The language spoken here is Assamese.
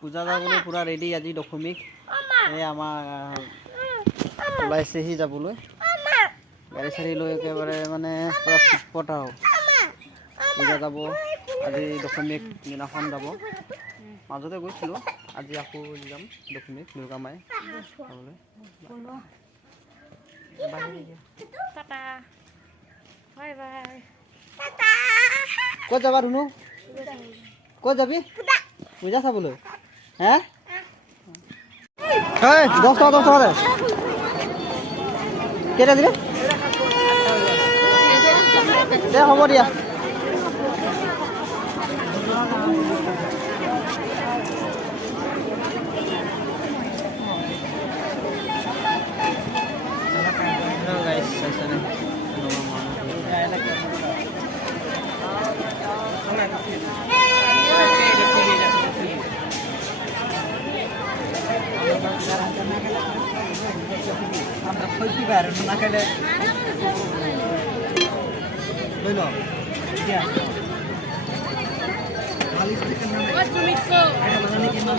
পূজা যাবলৈ পুৰা ৰেডি আজি দশমীক এই আমাৰ ওলাইছেহি যাবলৈ গাড়ী চাড়ী লৈ একেবাৰে মানে পুৰা ফিটফট আৰু পূজা যাব আজি দশমীক দিনাখন যাব মাজতে গৈছিলোঁ আজি আকৌ যাম দশমীক দুৰ্গা মাই চাবলৈ ক'ত যাবা ধুনু ক'ত যাবি পূজা চাবলৈ হে 10 টকা দে কেইটা দিলে দে হ'ব দিয়া আমরা খুঁজতে পারি না খেলে লইলো দিয়া মালিশ থেকে নাম এটা মানে কি নাম